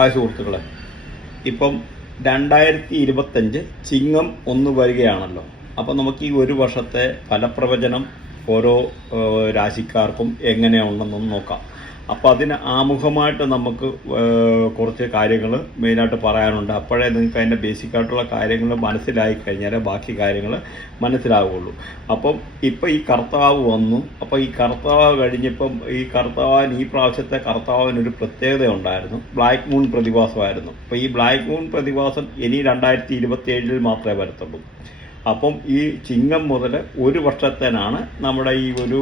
Hi സുഹൃത്തുക്കളെ, ഇപ്പം 2025 ചിങ്ങം 1 വരികയാണല്ലോ. അപ്പം നമുക്ക് ഈ ഒരു വർഷത്തെ ഫലപ്രവചനം ഓരോ രാശിക്കാർക്കും എങ്ങനെയുണ്ടെന്നൊന്ന് നോക്കാം. അപ്പോൾ അതിന് ആമുഖമായിട്ട് നമുക്ക് കുറച്ച് കാര്യങ്ങൾ മെയിനായിട്ട് പറയാനുണ്ട്. അപ്പോഴേ നിങ്ങൾക്ക് അതിൻ്റെ ബേസിക്കായിട്ടുള്ള കാര്യങ്ങൾ മനസ്സിലായി കഴിഞ്ഞാൽ ബാക്കി കാര്യങ്ങൾ മനസ്സിലാവുകയുള്ളൂ. അപ്പം ഇപ്പം ഈ കർത്താവ് വന്നു. അപ്പോൾ ഈ കർത്താവ് കഴിഞ്ഞപ്പം ഈ പ്രാവശ്യത്തെ കർത്താവിനൊരു പ്രത്യേകത ഉണ്ടായിരുന്നു. ബ്ലാക്ക് മൂൺ പ്രതിഭാസമായിരുന്നു. അപ്പോൾ ഈ ബ്ലാക്ക് മൂൺ പ്രതിഭാസം ഇനി 2027 മാത്രമേ വരത്തുള്ളൂ. അപ്പം ഈ ചിങ്ങം മുതൽ ഒരു വർഷത്തേനാണ് നമ്മുടെ ഈ ഒരു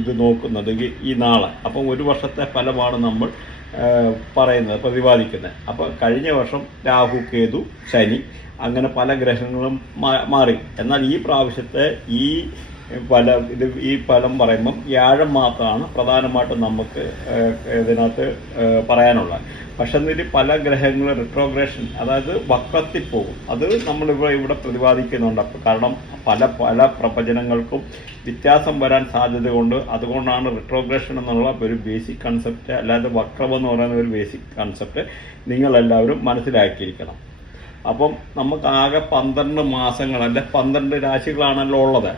ഇത് നോക്കുന്നത്, ഈ നാളെ. അപ്പം ഒരു വർഷത്തെ ഫലമാണ് നമ്മൾ പറയുന്നത്, പ്രതിപാദിക്കുന്നത്. അപ്പോൾ കഴിഞ്ഞ വർഷം രാഹു, കേതു, ശനി അങ്ങനെ പല ഗ്രഹങ്ങളും മാറി. എന്നാൽ ഈ പ്രാവശ്യത്തെ ഈ ഫലം പറയുമ്പം വ്യാഴം മാത്രമാണ് പ്രധാനമായിട്ടും നമുക്ക് ഇതിനകത്ത് പറയാനുള്ളത്. പക്ഷെ എന്നിട്ട് പല ഗ്രഹങ്ങൾ റിട്രോഗ്രേഷൻ, അതായത് വക്രത്തിൽ പോകും. അത് നമ്മളിവിടെ പ്രതിപാദിക്കുന്നുണ്ട്. കാരണം പല പ്രവചനങ്ങൾക്കും വ്യത്യാസം വരാൻ സാധ്യതയുണ്ട്. അതുകൊണ്ടാണ് റിട്രോഗ്രേഷൻ എന്നുള്ള ഒരു ബേസിക് കൺസെപ്റ്റ്, അല്ലാതെ വക്രം എന്ന് പറയുന്ന ഒരു ബേസിക് കൺസെപ്റ്റ് നിങ്ങളെല്ലാവരും മനസ്സിലാക്കിയിരിക്കണം. അപ്പം നമുക്ക് ആകെ 12 മാസങ്ങളല്ല, 12 രാശികളാണല്ലോ ഉള്ളത്.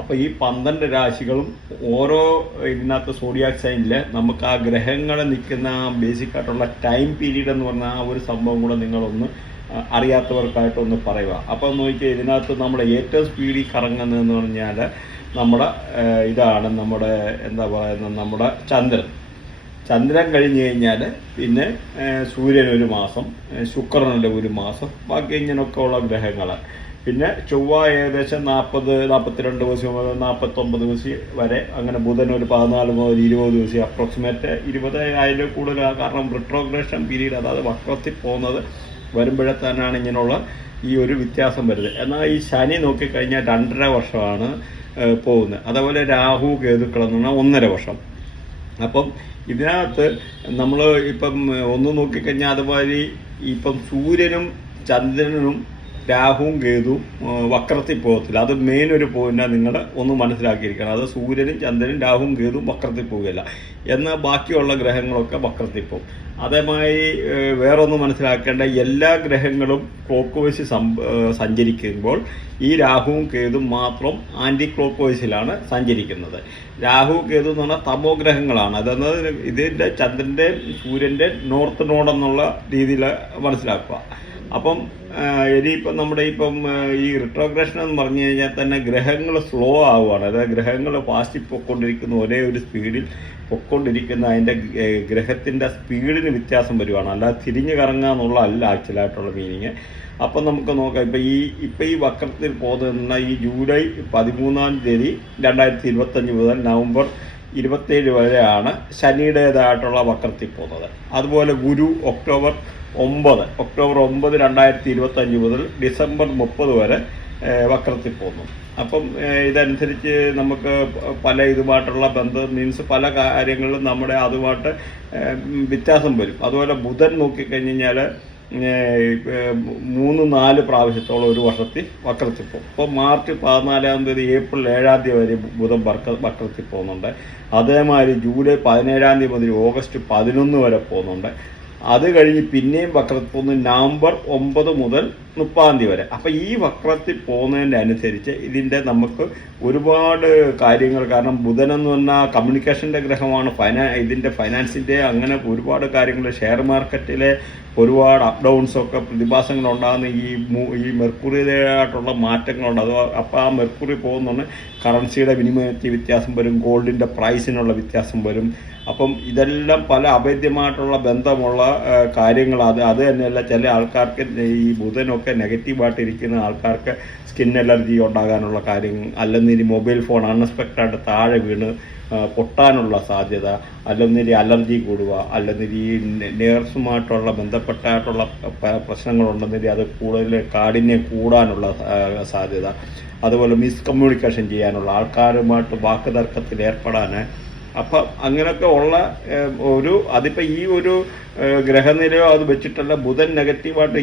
അപ്പോൾ ഈ 12 രാശികളും ഓരോ ഇതിനകത്ത് സോഡിയാക് സൈനിൽ നമുക്ക് ആ ഗ്രഹങ്ങളെ നിൽക്കുന്ന ബേസിക്കായിട്ടുള്ള ടൈം പീരീഡ് എന്ന് പറഞ്ഞ ആ ഒരു സംഭവം കൂടെ നിങ്ങളൊന്ന് അറിയാത്തവർക്കായിട്ടൊന്ന് പറയുക. അപ്പോൾ നോക്കിയാൽ ഇതിനകത്ത് നമ്മുടെ ഏറ്റവും സ്പീഡിൽ കറങ്ങുന്നതെന്ന് പറഞ്ഞാൽ ഇതാണ് നമ്മുടെ എന്താ പറയുന്നത്, നമ്മുടെ ചന്ദ്രൻ കഴിഞ്ഞ് കഴിഞ്ഞാൽ പിന്നെ സൂര്യൻ ഒരു മാസം, ശുക്രനുടെ ഒരു മാസം, ബാക്കി ഇങ്ങനെയൊക്കെ ഉള്ള ഗ്രഹങ്ങൾ. പിന്നെ ചൊവ്വ ഏകദേശം 42 ദിവസം മുതൽ 49 ദിവസം വരെ, അങ്ങനെ ബുധൻ ഒരു 14 മുതൽ 20 ദിവസം, അപ്രോക്സിമേറ്റ് 20 അതിൽ കൂടുതൽ. കാരണം റിട്രോഗ്രേഷൻ പീരീഡ്, അതായത് വക്രത്തിൽ പോകുന്നത് വരുമ്പോഴേ തന്നെയാണ് ഇങ്ങനെയുള്ള ഈ ഒരു വ്യത്യാസം വരുന്നത്. എന്നാൽ ഈ ശനി നോക്കിക്കഴിഞ്ഞാൽ 2.5 വർഷമാണ് പോകുന്നത്. അതേപോലെ രാഹു, കേതുക്കളെന്ന് പറഞ്ഞാൽ 1.5 വർഷം. അപ്പം ഇതിനകത്ത് നമ്മൾ ഇപ്പം ഒന്ന് നോക്കിക്കഴിഞ്ഞാൽ അതുമാതിരി ഇപ്പം സൂര്യനും ചന്ദ്രനും രാഹുവും കേതുവും വക്രത്തിൽ പോകത്തില്ല. അത് മെയിൻ ഒരു പോയിന്റാണ് നിങ്ങൾ ഒന്ന് മനസ്സിലാക്കിയിരിക്കണം. അത് സൂര്യനും ചന്ദ്രനും രാഹുവും കേതുവും വക്രത്തിൽ പോവുകയില്ല, എന്നാൽ ബാക്കിയുള്ള ഗ്രഹങ്ങളൊക്കെ വക്രത്തിൽ പോകും. അതേമാതിരി വേറൊന്ന് മനസ്സിലാക്കേണ്ട, എല്ലാ ഗ്രഹങ്ങളും ക്ലോക്ക് വൈസ് സഞ്ചരിക്കുമ്പോൾ ഈ രാഹുവും കേതും മാത്രം ആൻറ്റി ക്ലോക്ക് വൈസിലാണ് സഞ്ചരിക്കുന്നത്. രാഹു, കേതു എന്ന് പറഞ്ഞാൽ തമോ ഗ്രഹങ്ങളാണ്. അതെന്നത് ഇതിൻ്റെ ചന്ദ്രൻ്റെ സൂര്യൻ്റെ നോർത്ത് നോടെന്നുള്ള രീതിയിൽ മനസ്സിലാക്കുക. അപ്പം ഇനിയിപ്പം നമ്മുടെ ഈ റിട്രോഗ്രേഷൻ എന്ന് പറഞ്ഞു കഴിഞ്ഞാൽ തന്നെ ഗ്രഹങ്ങൾ സ്ലോ ആവുകയാണ്. അതായത് ഗ്രഹങ്ങൾ ഫാസ്റ്റിൽ പൊയ്ക്കൊണ്ടിരിക്കുന്ന ഒരേ ഒരു സ്പീഡിൽ പൊയ്ക്കൊണ്ടിരിക്കുന്ന അതിൻ്റെ ഗ്രഹത്തിൻ്റെ സ്പീഡിന് വ്യത്യാസം വരുവാണ്, അല്ലാതെ തിരിഞ്ഞു കറങ്ങുക എന്നുള്ള അല്ല ആക്ച്വലായിട്ടുള്ള മീനിങ്. അപ്പം നമുക്ക് നോക്കാം. ഇപ്പം ഈ വക്രത്തിൽ പോകുന്ന ഈ ജൂലൈ 13 തീയതി 2025 മുതൽ നവംബർ 27 വരെയാണ് ശനിയുടേതായിട്ടുള്ള വക്രത്തിൽ പോകുന്നത്. അതുപോലെ ഗുരു ഒക്ടോബർ 9 2025 മുതൽ ഡിസംബർ 30 വരെ വക്രത്തിൽ പോകുന്നു. അപ്പം ഇതനുസരിച്ച് നമുക്ക് പല ഇതുമായിട്ടുള്ള ബന്ധം മീൻസ് പല കാര്യങ്ങളിലും നമ്മുടെ അതുമായിട്ട് വ്യത്യാസം വരും. അതുപോലെ ബുധൻ നോക്കിക്കഴിഞ്ഞ് കഴിഞ്ഞാൽ 3-4 പ്രാവശ്യത്തോളം ഒരു വർഷത്തിൽ വക്രത്തിൽ പോകും. ഇപ്പോൾ മാർച്ച് 14 തീയതി ഏപ്രിൽ 7 വരെ ബുധൻ വക്രത്തിൽ പോകുന്നുണ്ട്. അതേമാതിരി ജൂലൈ 17 മുതൽ ഓഗസ്റ്റ് 11 വരെ പോകുന്നുണ്ട്. അത് കഴിഞ്ഞ് പിന്നെയും വക്രത്തിൽ പോകുന്നത് നവംബർ 9 മുതൽ 30 വരെ. അപ്പം ഈ വക്രത്തിൽ പോകുന്നതിൻ്റെ അനുസരിച്ച് ഇതിൻ്റെ നമുക്ക് ഒരുപാട് കാര്യങ്ങൾ, കാരണം ബുധനെന്ന് പറഞ്ഞാൽ കമ്മ്യൂണിക്കേഷൻ്റെ ഗ്രഹമാണ്, ഇതിൻ്റെ ഫൈനാൻസിൻ്റെ അങ്ങനെ ഒരുപാട് കാര്യങ്ങൾ, ഷെയർ മാർക്കറ്റിലെ ഒരുപാട് അപ്പ് ഡൗൺസൊക്കെ പ്രതിഭാസങ്ങളുണ്ടാകുന്ന ഈ മെർക്കുറിയുടേതായിട്ടുള്ള മാറ്റങ്ങളുണ്ട്. അപ്പോൾ ആ മെർക്കുറി പോകുന്നുണ്ട്, കറൻസിയുടെ വിനിമയത്തിൽ വ്യത്യാസം വരും, ഗോൾഡിൻ്റെ പ്രൈസിനുള്ള വ്യത്യാസം വരും. അപ്പം ഇതെല്ലാം പല അഭേദ്യമായിട്ടുള്ള ബന്ധമുള്ള കാര്യങ്ങൾ. അത് തന്നെയല്ല, ചില ആൾക്കാർക്ക് ഈ ബുധനൊക്കെ നെഗറ്റീവായിട്ടിരിക്കുന്ന ആൾക്കാർക്ക് സ്കിൻ അലർജി ഉണ്ടാകാനുള്ള കാര്യങ്ങൾ, അല്ലെങ്കിൽ മൊബൈൽ ഫോൺ അൺഎക്സ്പെക്റ്റഡായിട്ട് താഴെ വീണ് പൊട്ടാനുള്ള സാധ്യത, അല്ലെങ്കിൽ അലർജി കൂടുക, അല്ലെങ്കിൽ ഈ നേഴ്സുമായിട്ടുള്ള ബന്ധപ്പെട്ടായിട്ടുള്ള പ്രശ്നങ്ങളുണ്ടെങ്കിൽ അത് കൂടുതൽ കാഠിന്യം കൂടാനുള്ള സാധ്യത, അതുപോലെ മിസ്കമ്മ്യൂണിക്കേഷൻ ചെയ്യാനുള്ള, ആൾക്കാരുമായിട്ട് വാക്കുതർക്കത്തിൽ ഏർപ്പെടാൻ. അപ്പം അങ്ങനെയൊക്കെ ഉള്ള അതിപ്പോൾ ഈ ഒരു ഗ്രഹനിലയോ അത് വെച്ചിട്ടല്ല, ബുധൻ നെഗറ്റീവായിട്ട്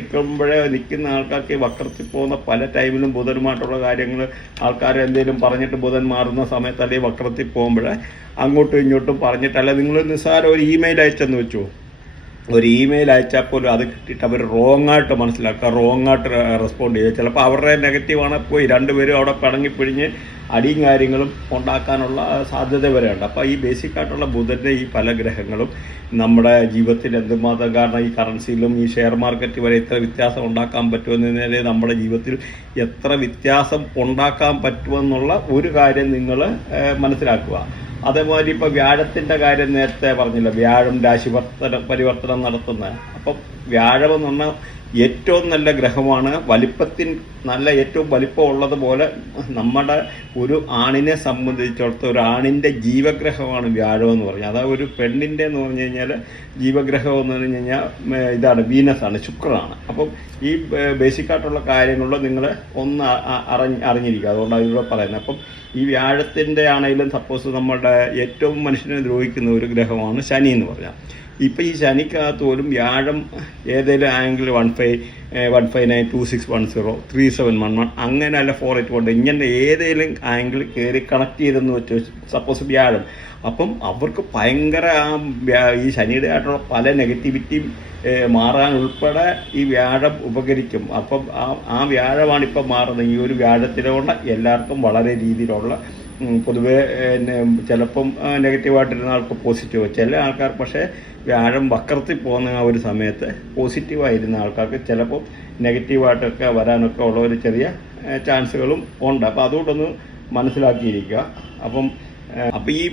നിൽക്കുന്ന ആൾക്കാർക്ക് വക്രത്തിൽ പോകുന്ന പല ടൈമിലും ബുധനുമായിട്ടുള്ള കാര്യങ്ങൾ ആൾക്കാർ എന്തെങ്കിലും പറഞ്ഞിട്ട് ബുധൻ മാറുന്ന സമയത്ത് അല്ലെങ്കിൽ വക്രത്തിൽ പോകുമ്പോൾ അങ്ങോട്ടും ഇങ്ങോട്ടും പറഞ്ഞിട്ടല്ല. നിങ്ങൾ നിസ്സാരം ഒരു ഇമെയിൽ അയച്ചെന്ന് വെച്ചു, ഒരു ഇമെയിൽ അയച്ചാൽ പോലും അത് കിട്ടിയിട്ട് അവർ റോങ്ങായിട്ട് മനസ്സിലാക്കുക, റോങ്ങായിട്ട് റെസ്പോണ്ട് ചെയ്യുക. ചിലപ്പോൾ അവരുടെ നെഗറ്റീവാണ് പോയി രണ്ടുപേരും അവിടെ പിണങ്ങിപ്പിഴിഞ്ഞ് അടിയും കാര്യങ്ങളും ഉണ്ടാക്കാനുള്ള സാധ്യത വരെയുണ്ട്. അപ്പോൾ ഈ ബേസിക്കായിട്ടുള്ള ബുധൻ്റെ ഈ പല ഗ്രഹങ്ങളും നമ്മുടെ ജീവിതത്തിൽ എന്തുമാത്രം, കാരണം ഈ കറൻസിയിലും ഈ ഷെയർ മാർക്കറ്റ് വരെ എത്ര വ്യത്യാസം ഉണ്ടാക്കാൻ പറ്റുമെന്നതിനെ നമ്മുടെ ജീവിതത്തിൽ എത്ര വ്യത്യാസം ഉണ്ടാക്കാൻ പറ്റുമെന്നുള്ള ഒരു കാര്യം നിങ്ങൾ മനസ്സിലാക്കുക. അതേമാതിരി ഇപ്പോൾ വ്യാഴത്തിൻ്റെ കാര്യം നേരത്തെ പറഞ്ഞില്ല, വ്യാഴം രാശി പരിവർത്തനം നടത്തുന്നത്. അപ്പം വ്യാഴം എന്ന് പറഞ്ഞാൽ ഏറ്റവും നല്ല ഗ്രഹമാണ്, നല്ല ഏറ്റവും വലിപ്പം ഉള്ളതുപോലെ നമ്മുടെ ഒരു ആണിനെ സംബന്ധിച്ചിടത്തോളം ഒരു ആണിൻ്റെ ജീവഗ്രഹമാണ് വ്യാഴം എന്ന് പറഞ്ഞാൽ. അതായത് ഒരു പെണ്ണിൻ്റെ എന്ന് പറഞ്ഞു കഴിഞ്ഞാൽ ജീവഗ്രഹം എന്ന് പറഞ്ഞു കഴിഞ്ഞാൽ ഇതാണ് വീനസാണ്, ശുക്രനാണ്. അപ്പം ഈ ബേസിക്കായിട്ടുള്ള കാര്യങ്ങൾ നിങ്ങൾ ഒന്ന് അറിഞ്ഞിരിക്കുക, അതുകൊണ്ടാണ് ഇതിലൂടെ പറയുന്നത്. അപ്പം ഈ വ്യാഴത്തിൻ്റെ ആണെങ്കിലും സപ്പോസ് നമ്മുടെ ഏറ്റവും മനുഷ്യനെ ദ്രോഹിക്കുന്ന ഒരു ഗ്രഹമാണ് ശനി എന്ന് പറഞ്ഞാൽ. ഇപ്പോൾ ഈ ശനിക്കകത്ത് പോലും വ്യാഴം ഏതെങ്കിലും ആംഗിൾ 159, 2610, 3711 അങ്ങനെ അല്ല 48 ഇങ്ങനെ ഏതെങ്കിലും ആംഗിൾ കയറി കണക്ട് ചെയ്തെന്ന് വെച്ച് സപ്പോസ് വ്യാഴം, അപ്പം അവർക്ക് ഭയങ്കര ഈ ശനിയുടെ ആയിട്ടുള്ള പല നെഗറ്റിവിറ്റിയും മാറാൻ ഉൾപ്പെടെ ഈ വ്യാഴം ഉപകരിക്കും. അപ്പം ആ വ്യാഴമാണ് ഇപ്പം മാറുന്നത്. ഈ ഒരു വ്യാഴത്തിലുള്ള എല്ലാവർക്കും വളരെ രീതിയിലുള്ള പൊതുവേ ചിലപ്പം നെഗറ്റീവായിട്ടിരുന്ന ആൾക്ക് പോസിറ്റീവ്, ചില ആൾക്കാർ പക്ഷേ വ്യാഴം വക്രത്തിൽ പോകുന്ന ആ ഒരു സമയത്ത് പോസിറ്റീവായിരുന്ന ആൾക്കാർക്ക് ചിലപ്പോൾ നെഗറ്റീവായിട്ടൊക്കെ വരാനൊക്കെ ഉള്ള ഒരു ചെറിയ ചാൻസുകളും ഉണ്ട്. അപ്പോൾ അതുകൊണ്ടൊന്ന് മനസ്സിലാക്കിയിരിക്കുക. അപ്പോൾ ഈ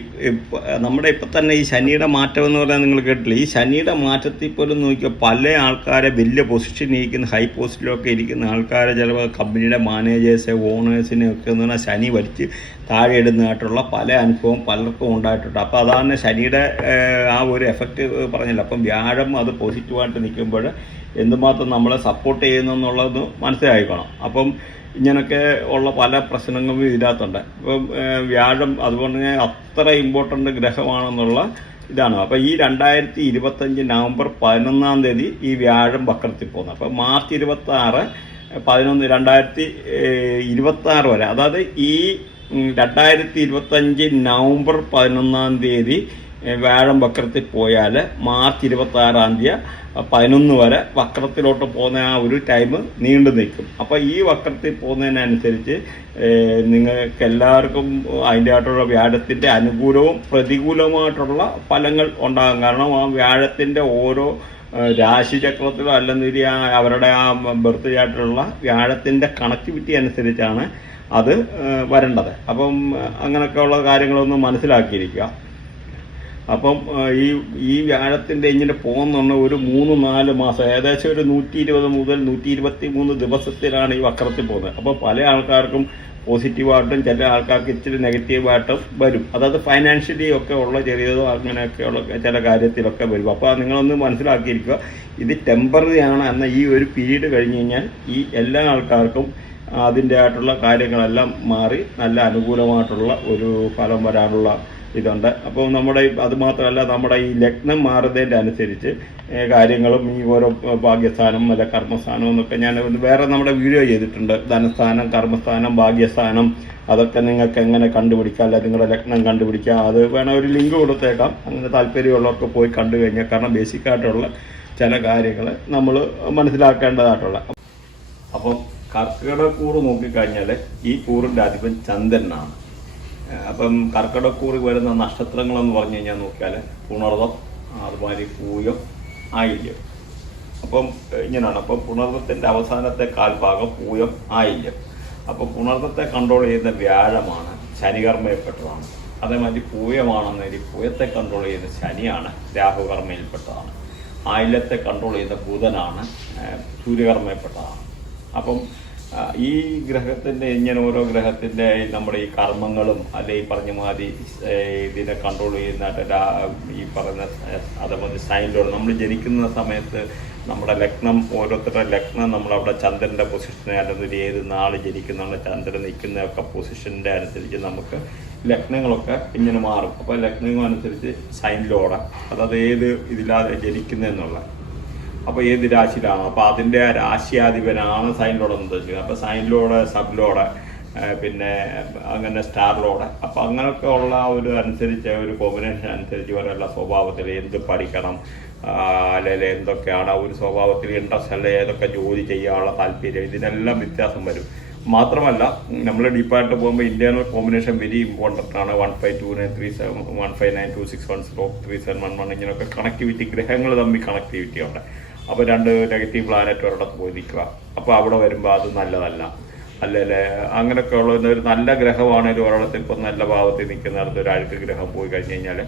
നമ്മുടെ ഇപ്പം തന്നെ ഈ ശനിയുടെ മാറ്റം എന്ന് പറഞ്ഞാൽ നിങ്ങൾ കേട്ടില്ല. ഈ ശനിയുടെ മാറ്റത്തിൽ പോലും നോക്കിയാൽ പല ആൾക്കാരെ വലിയ പൊസിഷനിൽ ഇരിക്കുന്ന ഹൈ പോസ്റ്റിലൊക്കെ ഇരിക്കുന്ന ആൾക്കാരെ ചിലപ്പോൾ കമ്പനിയുടെ മാനേജേഴ്സ് ഓണേഴ്സിനെ ഒക്കെ എന്ന് പറഞ്ഞാൽ ശനി വലിച്ച് താഴെ ഇടുന്നതായിട്ടുള്ള പല അനുഭവം പലർക്കും ഉണ്ടായിട്ടുണ്ട്. അപ്പോൾ അതാണ് ശനിയുടെ ആ ഒരു എഫക്റ്റ് പറഞ്ഞില്ല. അപ്പം വ്യാഴം അത് പോസിറ്റീവായിട്ട് നിൽക്കുമ്പോൾ എന്തുമാത്രം നമ്മളെ സപ്പോർട്ട് ചെയ്യുന്നു എന്നുള്ളത് മനസ്സിലാക്കണം. അപ്പം ഇങ്ങനൊക്കെ ഉള്ള പല പ്രശ്നങ്ങളും ഇതിനകത്തുണ്ട്. ഇപ്പം വ്യാഴം അതുകൊണ്ട് തന്നെ അത്ര ഇമ്പോർട്ടൻ്റ് ഗ്രഹമാണെന്നുള്ള ഇതാണ്. അപ്പോൾ ഈ 2025 നവംബർ 11 ഈ വ്യാഴം വക്രത്തിൽ പോകുന്നത്. അപ്പോൾ മാർച്ച് 26, 11, 2026 വരെ, അതായത് ഈ 2025 നവംബർ 11 വ്യാഴം വക്രത്തിൽ പോയാൽ മാർച്ച് 26 11 വരെ വക്രത്തിലോട്ട് പോകുന്ന ആ ഒരു ടൈം നീണ്ടു നിൽക്കും. അപ്പോൾ ഈ വക്രത്തിൽ പോകുന്നതിനനുസരിച്ച് നിങ്ങൾക്ക് എല്ലാവർക്കും അതിൻ്റെ ആയിട്ടുള്ള വ്യാഴത്തിൻ്റെ അനുകൂലവും പ്രതികൂലവുമായിട്ടുള്ള ഫലങ്ങൾ ഉണ്ടാകും. കാരണം ആ വ്യാഴത്തിൻ്റെ ഓരോ രാശിചക്രത്തിലോ അല്ലെന്നിരി അവരുടെ ആ ബർത്ത് ചാർട്ടിലുള്ള വ്യാഴത്തിൻ്റെ കണക്ടിവിറ്റി അനുസരിച്ചാണ് അത് വരേണ്ടത്. അപ്പം അങ്ങനെയൊക്കെയുള്ള കാര്യങ്ങളൊന്നും മനസ്സിലാക്കിയിരിക്കുക. അപ്പം ഈ വ്യാഴത്തിൻ്റെ ഇങ്ങനെ പോകുന്ന ഒരു 3-4 മാസം, ഏകദേശം ഒരു 120 മുതൽ 123 ദിവസത്തിലാണ് ഈ വക്രത്തിൽ പോകുന്നത്. അപ്പോൾ പല ആൾക്കാർക്കും പോസിറ്റീവായിട്ടും ചില ആൾക്കാർക്ക് ഇച്ചിരി നെഗറ്റീവായിട്ടും വരും. അതായത് ഫൈനാൻഷ്യലി ഒക്കെ ഉള്ള ചെറിയതോ അങ്ങനെയൊക്കെയുള്ള ചില കാര്യത്തിലൊക്കെ വരും. അപ്പോൾ നിങ്ങളൊന്ന് മനസ്സിലാക്കിയിരിക്കുക, ഇത് ടെമ്പററി ആണ് എന്ന ഈ ഒരു പീരീഡ് കഴിഞ്ഞ് കഴിഞ്ഞാൽ ഈ എല്ലാ ആൾക്കാർക്കും അതിൻ്റെ ആയിട്ടുള്ള കാര്യങ്ങളെല്ലാം മാറി നല്ല അനുകൂലമായിട്ടുള്ള ഒരു ഫലം വരാനുള്ള ഇതുണ്ട്. അപ്പോൾ നമ്മുടെ അതുമാത്രമല്ല, നമ്മുടെ ഈ ലഗ്നം മാറുന്നതിൻ്റെ അനുസരിച്ച് കാര്യങ്ങളും ഈ ഓരോ ഭാഗ്യസ്ഥാനം അല്ല കർമ്മസ്ഥാനം എന്നൊക്കെ ഞാൻ വേറെ നമ്മുടെ വീഡിയോ ചെയ്തിട്ടുണ്ട്. ധനസ്ഥാനം, കർമ്മസ്ഥാനം, ഭാഗ്യസ്ഥാനം, അതൊക്കെ നിങ്ങൾക്ക് എങ്ങനെ കണ്ടുപിടിക്കാം, അല്ല നിങ്ങളുടെ ലഗ്നം കണ്ടുപിടിക്കാം. അത് വേണം ഒരു ലിങ്ക് കൊടുത്തേക്കാം, അങ്ങനെ താല്പര്യമുള്ളവർക്ക് പോയി കണ്ടു കഴിഞ്ഞാൽ. കാരണം ബേസിക്കായിട്ടുള്ള ചില കാര്യങ്ങൾ നമ്മൾ മനസ്സിലാക്കേണ്ടതായിട്ടുള്ള. അപ്പം കർക്കിടകൂറ് നോക്കിക്കഴിഞ്ഞാൽ ഈ കൂറിൻ്റെ അധിപൻ ചന്ദ്രനാണ്. അപ്പം കർക്കിടക്കൂറിൽ വരുന്ന നക്ഷത്രങ്ങളെന്ന് പറഞ്ഞു കഴിഞ്ഞാൽ നോക്കിയാൽ പുണർദം, അതുമാതിരി പൂയം, ആയില്യം. അപ്പം ഇങ്ങനെയാണ്. അപ്പം പുണർദത്തിൻ്റെ അവസാനത്തെ കാൽഭാഗം പൂയം, ആയില്യം. അപ്പം പുണർദത്തെ കൺട്രോൾ ചെയ്യുന്ന വ്യാഴമാണ്, ശനികർമ്മയിൽപ്പെട്ടതാണ്. അതേമാതിരി പൂയമാണെന്നതിൽ പൂയത്തെ കൺട്രോൾ ചെയ്യുന്ന ശനിയാണ്, രാഹുകർമ്മയിൽപ്പെട്ടതാണ്. ആയില്യത്തെ കൺട്രോൾ ചെയ്യുന്ന ബുധനാണ്, സൂര്യകർമ്മയിൽപ്പെട്ടതാണ്. അപ്പം ഈ ഗ്രഹത്തിൻ്റെ ഇങ്ങനെ ഓരോ ഗ്രഹത്തിൻ്റെ നമ്മുടെ ഈ കർമ്മങ്ങളും അല്ലെ ഈ പറഞ്ഞ മാതിരി ഇതിനെ കൺട്രോൾ ചെയ്യുന്ന ഈ പറയുന്ന അതേമാതിരി സൈനിലോട് നമ്മൾ ജനിക്കുന്ന സമയത്ത് നമ്മുടെ ലഗ്നം, ഓരോരുത്തരുടെ ലഗ്നം നമ്മളവിടെ ചന്ദ്രൻ്റെ പൊസിഷനെ അല്ലെങ്കിൽ ഏത് നാൾ ജനിക്കുന്ന ചന്ദ്രൻ നിൽക്കുന്നതൊക്കെ പൊസിഷൻ്റെ അനുസരിച്ച് നമുക്ക് ലഗ്നങ്ങളൊക്കെ ഇങ്ങനെ മാറും. അപ്പോൾ ലഗ്നം അനുസരിച്ച് സൈനിലോടെ, അതായത് ഏത് ഇതില്ലാതെ ജനിക്കുന്നതെന്നുള്ള, അപ്പോൾ ഏത് രാശിയിലാണോ അപ്പോൾ അതിൻ്റെ രാശിയാധിപനാണ് സൈനിലോടെ ഉദ്ദേശിക്കുന്നത്. അപ്പോൾ സൈനിലോടെ, സബിലോടെ, പിന്നെ അങ്ങനെ സ്റ്റാറിലോടെ. അപ്പോൾ അങ്ങനെയൊക്കെ ഉള്ള ഒരു അനുസരിച്ച് ഒരു കോമ്പിനേഷൻ അനുസരിച്ച് ഇവരെല്ലാം സ്വഭാവത്തിൽ എന്ത് പഠിക്കണം, അല്ലെങ്കിൽ എന്തൊക്കെയാണ് ഒരു സ്വഭാവത്തിൽ ഇൻട്രസ്റ്റ്, അല്ലെ ഏതൊക്കെ ജോലി ചെയ്യാനുള്ള താല്പര്യം, ഇതിനെല്ലാം വ്യത്യാസം വരും. മാത്രമല്ല നമ്മൾ ഡീപ്പായിട്ട് പോകുമ്പോൾ ഇന്റേണൽ കോമ്പിനേഷൻ വെരി ഇമ്പോർട്ടൻ്റ് ആണ്. 152937 159261/3711 ഇങ്ങനെയൊക്കെ കണക്ടിവിറ്റി, ഗ്രഹങ്ങൾ തമ്മിൽ കണക്ടിവിറ്റി ഉണ്ട്. അപ്പോൾ 2 നെഗറ്റീവ് പ്ലാനറ്റ് ഒരിടത്ത് പോയി നിൽക്കുക, അപ്പോൾ അവിടെ വരുമ്പോൾ അത് നല്ലതല്ല. അല്ലല്ലേ അങ്ങനെയൊക്കെ ഉള്ള ഒരു നല്ല ഗ്രഹമാണെങ്കിലും ഒരിടത്തിൽ ഇപ്പോൾ നല്ല ഭാവത്തിൽ നിൽക്കുന്നിടത്ത് ഒരു അഴുക്ക് ഗ്രഹം പോയി കഴിഞ്ഞ് കഴിഞ്ഞാൽ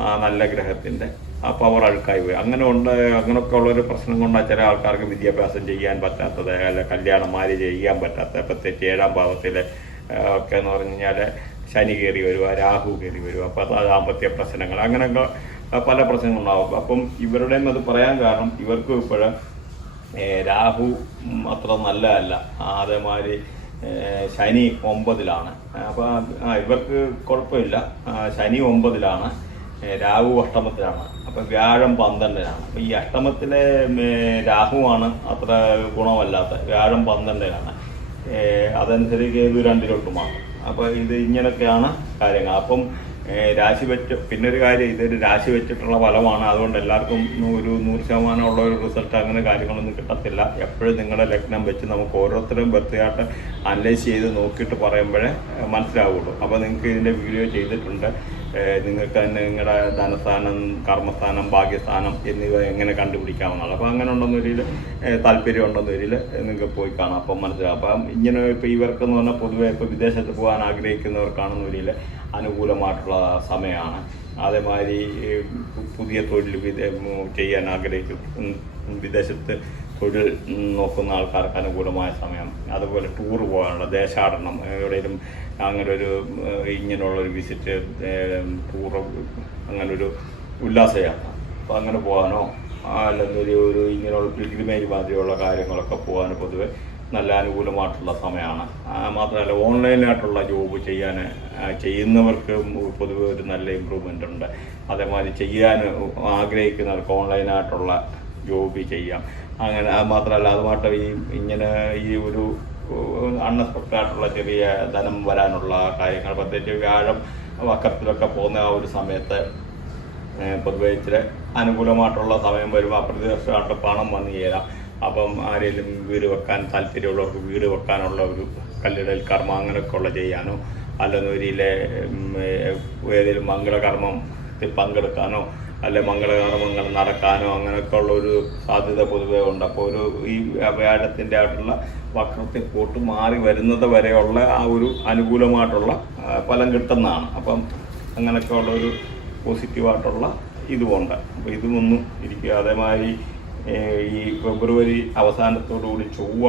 ആ നല്ല ഗ്രഹത്തിൻ്റെ ആ പവർ അഴുക്കായി പോയി. അങ്ങനെയൊക്കെ ഉള്ളൊരു പ്രശ്നം കൊണ്ടാണ് ചില ആൾക്കാർക്ക് വിദ്യാഭ്യാസം ചെയ്യാൻ പറ്റാത്തത്, അല്ലെ കല്യാണം ചെയ്യാൻ പറ്റാത്തത്. പ്രത്യേകിച്ച് 7ാം ഭാവത്തിൽ ഒക്കെ എന്ന് പറഞ്ഞു കഴിഞ്ഞാൽ ശനി കയറി വരിക, രാഹു കയറി വരിക, അപ്പോൾ അത് ദാമ്പത്യ പ്രശ്നങ്ങൾ, അങ്ങനെയൊക്കെ പല പ്രശ്നങ്ങളുണ്ടാവും. അപ്പം ഇവരുടെയും അത് പറയാൻ കാരണം ഇവർക്കും ഇപ്പോഴും രാഹു അത്ര നല്ലതല്ല. അതേമാതിരി ശനി 9ലാണ്. അപ്പോൾ ഇവർക്ക് കുഴപ്പമില്ല, ശനി 9ലാണ്, രാഹു അഷ്ടമത്തിലാണ്, അപ്പം വ്യാഴം 12ലാണ്. അപ്പം ഈ അഷ്ടമത്തിലെ രാഹുവാണ് അത്ര ഗുണമല്ലാത്ത, വ്യാഴം 12ലാണ്, അതനുസരിച്ച് കേതു 2-ലോട്ടുമാണ്. അപ്പോൾ ഇത് ഇങ്ങനെയൊക്കെയാണ് കാര്യങ്ങൾ. അപ്പം രാശി വെച്ച് പിന്നെ ഒരു കാര്യം, ഇതൊരു രാശി വെച്ചിട്ടുള്ള ഫലമാണ്. അതുകൊണ്ട് എല്ലാവർക്കും ഒരു 100% ഉള്ള ഒരു റിസൾട്ട് അങ്ങനെ കാര്യങ്ങളൊന്നും കിട്ടത്തില്ല. എപ്പോഴും നിങ്ങളുടെ ലഗ്നം വെച്ച് നമുക്ക് ഓരോരുത്തരും ബർത്ത് അനലൈസ് ചെയ്ത് നോക്കിയിട്ട് പറയുമ്പോഴേ മനസ്സിലാവുള്ളൂ. അപ്പോൾ നിങ്ങൾക്ക് ഇതിൻ്റെ വീഡിയോ ചെയ്തിട്ടുണ്ട്. നിങ്ങൾക്ക് തന്നെ നിങ്ങളുടെ ധനസ്ഥാനം, കർമ്മസ്ഥാനം, ഭാഗ്യസ്ഥാനം എന്നിവ എങ്ങനെ കണ്ടുപിടിക്കാവുന്നതാണ്. അപ്പോൾ അങ്ങനെ ഉണ്ടെന്ന രീതിയിൽ താല്പര്യം ഉണ്ടെന്ന രീതിയിൽ നിങ്ങൾക്ക് പോയി കാണാം, അപ്പം മനസ്സിലാവും. അപ്പം ഇങ്ങനെ ഇപ്പോൾ ഇവർക്കെന്ന് പറഞ്ഞാൽ പൊതുവെ ഇപ്പോൾ വിദേശത്ത് പോകാൻ ആഗ്രഹിക്കുന്നവർക്കാണെന്ന രീതിയിൽ അനുകൂലമായിട്ടുള്ള സമയമാണ്. അതേമാതിരി പുതിയ തൊഴിൽ ചെയ്യാൻ ആഗ്രഹിക്കും, വിദേശത്ത് തൊഴിൽ നോക്കുന്ന ആൾക്കാർക്ക് അനുകൂലമായ സമയം. അതുപോലെ ടൂർ പോകാനുള്ള, ദേശാടനം, എവിടെയും അങ്ങനെ ഒരു ഇങ്ങനെയുള്ളൊരു വിസിറ്റ്, ടൂർ, അങ്ങനൊരു ഉല്ലാസയാത്ര, അപ്പോൾ അങ്ങനെ പോകാനോ അല്ലെങ്കിൽ ഒരു ഇങ്ങനെയുള്ള പിൽഗ്രിമേജ് മാതിരിയുള്ള കാര്യങ്ങളൊക്കെ പോകാൻ പൊതുവെ നല്ല അനുകൂലമായിട്ടുള്ള സമയമാണ്. മാത്രമല്ല ഓൺലൈനായിട്ടുള്ള ജോബ് ചെയ്യുന്നവർക്ക് പൊതുവെ ഒരു നല്ല ഇമ്പ്രൂവ്മെൻ്റ് ഉണ്ട്. അതേമാതിരി ചെയ്യാൻ ആഗ്രഹിക്കുന്നവർക്ക് ഓൺലൈനായിട്ടുള്ള ജോബ് ചെയ്യാം. അങ്ങനെ മാത്രമല്ല അതുമായിട്ട് ഇങ്ങനെ ഈ ഒരു അൺഎക്സ്പെക്റ്റഡ് ആയിട്ടുള്ള ചെറിയ ധനം വരാനുള്ള കാര്യങ്ങൾ, പ്രത്യേകിച്ച് വ്യാഴം വക്കത്തിലൊക്കെ പോകുന്ന ആ ഒരു സമയത്ത് പൊതുവെ ഇച്ചിരി അനുകൂലമായിട്ടുള്ള സമയം വരുമ്പോൾ അപ്രതീക്ഷിതമായിട്ട് പണം വന്നു ചേരാം. അപ്പം ആരെങ്കിലും വീട് വെക്കാൻ താല്പര്യമുള്ളവർക്ക് വീട് വെക്കാനുള്ള ഒരു കല്ലിടൽ കർമ്മം അങ്ങനെയൊക്കെ ഉള്ള ചെയ്യാനോ, അല്ലെന്നൊരിയിലെ ഏതെങ്കിലും മംഗളകർമ്മത്തിൽ പങ്കെടുക്കാനോ, അല്ലെ മംഗളകർമ്മങ്ങൾ നടക്കാനോ അങ്ങനെയൊക്കെ ഉള്ളൊരു സാധ്യത പൊതുവേ ഉണ്ട്. അപ്പോൾ ഈ വ്യാഴത്തിൻ്റെ ആയിട്ടുള്ള വക്രത്തിൽ പോട്ട് മാറി വരുന്നത് വരെയുള്ള ആ ഒരു അനുകൂലമായിട്ടുള്ള ഫലം കിട്ടുന്നതാണ്. അപ്പം അങ്ങനെയൊക്കെ ഉള്ളൊരു പോസിറ്റീവായിട്ടുള്ള ഇതുമുണ്ട്. അപ്പോൾ ഇതൊന്നും ഇരിക്കുക. അതേമാതിരി ഈ ഫെബ്രുവരി അവസാനത്തോടുകൂടി ചൊവ്വ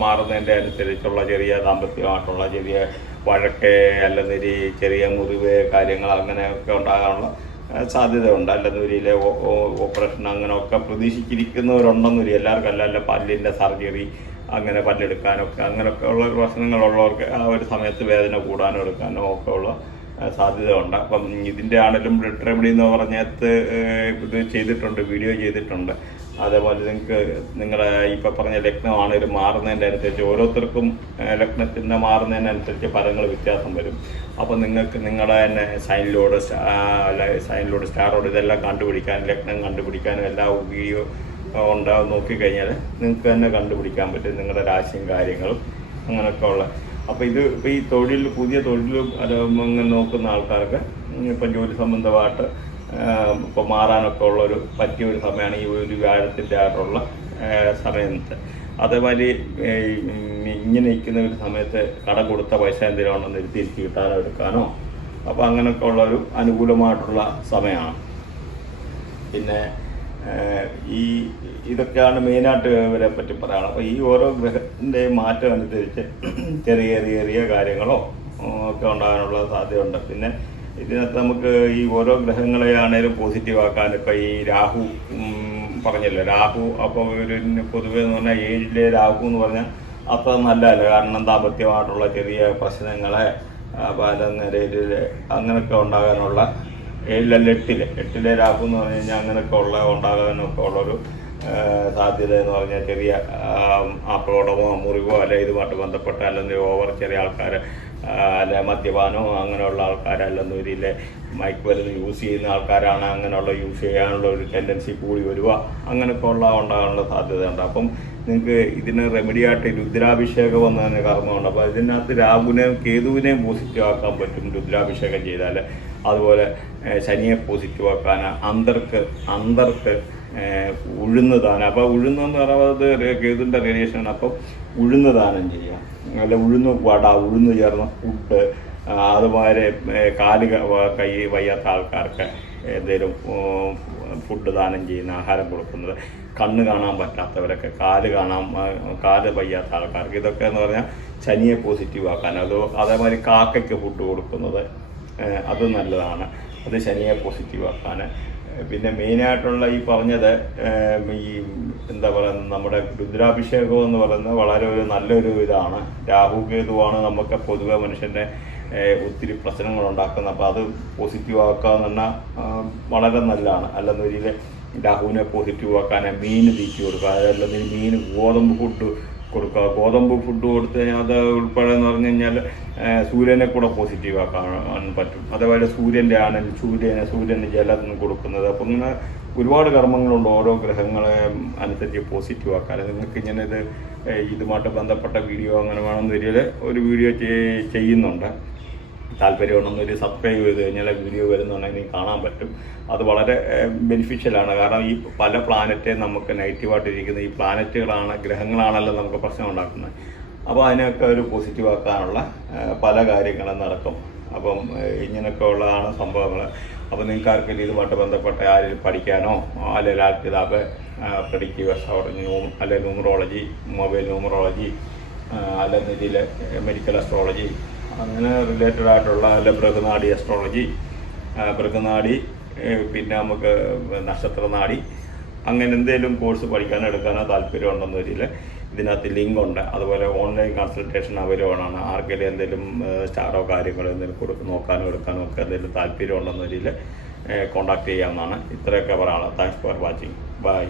മാറുന്നതിൻ്റെ അനുസരിച്ചുള്ള ചെറിയ ദാമ്പത്യമായിട്ടുള്ള ചെറിയ വഴക്ക്, അല്ലെങ്കിൽ ചെറിയ മുറിവ് കാര്യങ്ങൾ അങ്ങനെയൊക്കെ ഉണ്ടാകാനുള്ള സാധ്യതയുണ്ട്. അല്ലെന്നൊരിയിലെ ഓപ്പറേഷൻ അങ്ങനെയൊക്കെ പ്രതീക്ഷിച്ചിരിക്കുന്നവരുണ്ടെന്നൊരു, എല്ലാവർക്കും അല്ല പല്ലിൻ്റെ സർജറി, അങ്ങനെ പല്ലെടുക്കാനൊക്കെ അങ്ങനെയൊക്കെ ഉള്ള പ്രശ്നങ്ങളുള്ളവർക്ക് ആ ഒരു സമയത്ത് വേദന കൂടാനോ എടുക്കാനോ ഒക്കെ ഉള്ള സാധ്യതയുണ്ട്. അപ്പം ഇതിൻ്റെ ആണെങ്കിലും ബ്ലഡ് റെമഡി എന്ന് പറഞ്ഞത് ഇത് ചെയ്തിട്ടുണ്ട്, വീഡിയോ ചെയ്തിട്ടുണ്ട്. അതേപോലെ നിങ്ങൾക്ക് നിങ്ങളുടെ ഇപ്പോൾ പറഞ്ഞ ലഗ്നമാണെങ്കിലും മാറുന്നതിൻ്റെ അനുസരിച്ച് ഓരോരുത്തർക്കും ലഗ്നത്തിൻ്റെ മാറുന്നതിനനുസരിച്ച് ഫലങ്ങൾ വ്യത്യാസം വരും. അപ്പോൾ നിങ്ങൾക്ക് നിങ്ങളുടെ തന്നെ സൈനിലോട് സ്റ്റാറോട് ഇതെല്ലാം കണ്ടുപിടിക്കാനും ലഗ്നം കണ്ടുപിടിക്കാനും എല്ലാ വീഡിയോ ഉണ്ടാവും. നോക്കിക്കഴിഞ്ഞാൽ നിങ്ങൾക്ക് തന്നെ കണ്ടുപിടിക്കാൻ പറ്റും നിങ്ങളുടെ രാശിയും കാര്യങ്ങളും അങ്ങനെയൊക്കെ ഉള്ള. അപ്പോൾ ഇത് ഇപ്പോൾ ഈ പുതിയ തൊഴിലും അങ്ങനെ നോക്കുന്ന ആൾക്കാർക്ക് ഇപ്പം ജോലി സംബന്ധമായിട്ട് ഇപ്പോൾ മാറാനൊക്കെ ഉള്ളൊരു പറ്റിയൊരു സമയമാണ് ഈ ഒരു വ്യാഴത്തിൻ്റെ ആയിട്ടുള്ള സമയത്ത്. അതേമാതിരി ഇങ്ങനെ ഇരിക്കുന്ന ഒരു സമയത്ത് കടം കൊടുത്ത പൈസ എന്തെങ്കിലും ഉണ്ടെന്ന് തിരിച്ച് കിട്ടാനോ എടുക്കാനോ, അപ്പോൾ അങ്ങനെയൊക്കെ ഉള്ളൊരു അനുകൂലമായിട്ടുള്ള സമയമാണ്. പിന്നെ ഇതൊക്കെയാണ് മെയിനായിട്ട് ഇവരെ പറ്റി പറയാനുള്ളത്. അപ്പോൾ ഈ ഓരോ ഗ്രഹത്തിൻ്റെ മാറ്റം അനുസരിച്ച് ചെറിയ കാര്യങ്ങളോ ഒക്കെ ഉണ്ടാകാനുള്ള സാധ്യതയുണ്ട്. പിന്നെ ഇതിനകത്ത് നമുക്ക് ഈ ഓരോ ഗ്രഹങ്ങളെ ആണെങ്കിലും പോസിറ്റീവ് ആക്കാൻ ഇപ്പോൾ ഈ രാഹു പറഞ്ഞല്ലോ, രാഹു അപ്പോൾ ഒരു പൊതുവെ എന്ന് പറഞ്ഞാൽ 7ലെ രാഹു എന്ന് പറഞ്ഞാൽ അത്ര നല്ലതല്ല. കാരണം ദാമ്പത്യമായിട്ടുള്ള ചെറിയ പ്രശ്നങ്ങളെ പല നിലയിൽ അങ്ങനെയൊക്കെ ഉണ്ടാകാനുള്ള 8ലെ രാഹു എന്ന് പറഞ്ഞു കഴിഞ്ഞാൽ അങ്ങനെയൊക്കെ ഉണ്ടാകാനൊക്കെ ഉള്ളൊരു സാധ്യത എന്ന് പറഞ്ഞാൽ ചെറിയ അപകടമോ മുറിവോ അല്ലെ ഇതുമായിട്ട് ബന്ധപ്പെട്ട അല്ലെങ്കിൽ ചെറിയ ആൾക്കാർ അല്ലെ മദ്യപാനോ അങ്ങനെയുള്ള ആൾക്കാരല്ലെന്ന് വരില്ലേ മയക്ക് മരുന്ന് യൂസ് ചെയ്യുന്ന ആൾക്കാരാണ് അങ്ങനെയുള്ള യൂസ് ചെയ്യാനുള്ള ഒരു ടെൻഡൻസി കൂടി വരിക അങ്ങനെയൊക്കെ ഉണ്ടാകാനുള്ള സാധ്യതയുണ്ട്. അപ്പം നിങ്ങൾക്ക് ഇതിന് റെമഡിയായിട്ട് രുദ്രാഭിഷേകം എന്നതിന് കർമ്മമുണ്ട്. അപ്പോൾ ഇതിനകത്ത് രാഹുവിനെയും കേതുവിനെയും പോസിറ്റീവ് ആക്കാൻ പറ്റും രുദ്രാഭിഷേകം ചെയ്താൽ. അതുപോലെ ശനിയെ പോസിറ്റീവ് ആക്കാൻ അന്തർക്ക് ഉഴുന്ന് ദാനം. അപ്പോൾ ഉഴുന്നെന്ന് പറയുന്നത് കേതുവിൻ്റെ റേഡിയേഷനാണ്. അപ്പം ഉഴുന്ന് ദാനം ചെയ്യാം, അല്ല ഉഴുന്ന് വട, ഉഴുന്ന് ചേർന്ന ഫുഡ്, അതുപോലെ കാല് കൈ വയ്യാത്ത ആൾക്കാർക്ക് എന്തെങ്കിലും ഫുഡ് ദാനം ചെയ്യുന്ന ആഹാരം കൊടുക്കുന്നത്, കണ്ണ് കാണാൻ പറ്റാത്തവരൊക്കെ കാല് വയ്യാത്ത ആൾക്കാർക്ക്, ഇതൊക്കെ എന്ന് പറഞ്ഞാൽ ശനിയെ പോസിറ്റീവ് ആക്കാൻ. അതേമാതിരി കാക്കയ്ക്ക് ഫുഡ് കൊടുക്കുന്നത് അത് നല്ലതാണ്, അത് ശനിയെ പോസിറ്റീവ് ആക്കാൻ. പിന്നെ മെയിനായിട്ടുള്ള ഈ പറഞ്ഞത് ഈ എന്താ പറയുന്നത് നമ്മുടെ രുദ്രാഭിഷേകം എന്ന് പറയുന്നത് വളരെ നല്ലൊരു ഇതാണ്. രാഹു കേതുവാണ് നമുക്ക് പൊതുവെ മനുഷ്യൻ്റെ ഒത്തിരി പ്രശ്നങ്ങൾ ഉണ്ടാക്കുന്നത്. അപ്പോൾ അത് പോസിറ്റീവ് ആക്കുക എന്ന് പറഞ്ഞാൽ വളരെ നല്ലതാണ്. അല്ലെന്ന് വരിയിൽ രാഹുവിനെ പോസിറ്റീവ് ആക്കാൻ മീൻ തീറ്റി കൊടുക്കുക, അതല്ലെങ്കിൽ മീൻ ഗോതമ്പ് ഫുഡ് കൊടുക്കുക. ഗോതമ്പ് ഫുഡ് കൊടുത്തു കഴിഞ്ഞാൽ അത് ഉൾപ്പെടെ എന്ന് പറഞ്ഞു കഴിഞ്ഞാൽ സൂര്യനെ കൂടെ പോസിറ്റീവ് ആക്കാൻ പറ്റും. അതേപോലെ സൂര്യന് ജലം കൊടുക്കുന്നത്. അപ്പം ഇങ്ങനെ ഒരുപാട് കർമ്മങ്ങളുണ്ട് ഓരോ ഗ്രഹങ്ങളെ അനുസരിച്ച് പോസിറ്റീവ് ആക്കാൻ. നിങ്ങൾക്ക് ഇങ്ങനെ ഇതുമായിട്ട് ബന്ധപ്പെട്ട വീഡിയോ അങ്ങനെ വേണമെന്ന് വരികയിൽ ഒരു വീഡിയോ ചെയ്യുന്നുണ്ട്. താല്പര്യമുണ്ടെന്നൊരു സബ്സ്ക്രൈബ് ചെയ്ത് കഴിഞ്ഞാൽ വീഡിയോ വരുന്നുണ്ടെങ്കിൽ കാണാൻ പറ്റും. അത് വളരെ ബെനിഫിഷ്യലാണ്. കാരണം ഈ പല പ്ലാനറ്റെ നമുക്ക് നെഗറ്റീവായിട്ടിരിക്കുന്ന ഈ പ്ലാനറ്റുകളാണ്, ഗ്രഹങ്ങളാണല്ലോ നമുക്ക് പ്രശ്നം ഉണ്ടാക്കുന്നത്. അപ്പോൾ അതിനൊക്കെ ഒരു പോസിറ്റീവ് ആക്കാനുള്ള പല കാര്യങ്ങളും നടക്കും. അപ്പം ഇങ്ങനെയൊക്കെ ഉള്ളതാണ് സംഭവങ്ങൾ. അപ്പോൾ നിങ്ങൾക്ക് ആർക്കെങ്കിലും ഇതുമായിട്ട് ബന്ധപ്പെട്ട ആരും പഠിക്കാനോ അല്ലെങ്കിൽ കിതാബ് പ്രെഡിക്റ്റീവ് അസ്ട്രോളജി, അല്ലെങ്കിൽ ന്യൂമറോളജി, മൊബൈൽ ന്യൂമറോളജി, അല്ലെങ്കിൽ ഇതിൽ മെഡിക്കൽ അസ്ട്രോളജി, അങ്ങനെ റിലേറ്റഡ് ആയിട്ടുള്ള അല്ലെ ബൃഹനാഡി അസ്ട്രോളജി, ബൃഹനാഡി, പിന്നെ നമുക്ക് നക്ഷത്രനാഡി, അങ്ങനെ എന്തെങ്കിലും കോഴ്സ് പഠിക്കാനോ എടുക്കാനോ താല്പര്യം ഉണ്ടെന്ന് വരിൽ ഇതിനകത്ത് ലിങ്ക് ഉണ്ട്. അതുപോലെ ഓൺലൈൻ കൺസൾട്ടേഷൻ അവൈലബിൾ ആണ്. ആർക്കെങ്കിലും എന്തെങ്കിലും സ്റ്റാറോ കാര്യങ്ങളോ എന്തെങ്കിലും നോക്കാനോ എടുക്കാനോ ഒക്കെ എന്തെങ്കിലും താല്പര്യം ഉണ്ടെന്ന് വരിൽ കോൺടാക്ട് ചെയ്യാവുന്നതാണ്. ഇത്രയൊക്കെ പറയാനുള്ളത്. Thanks for watching. ബൈ.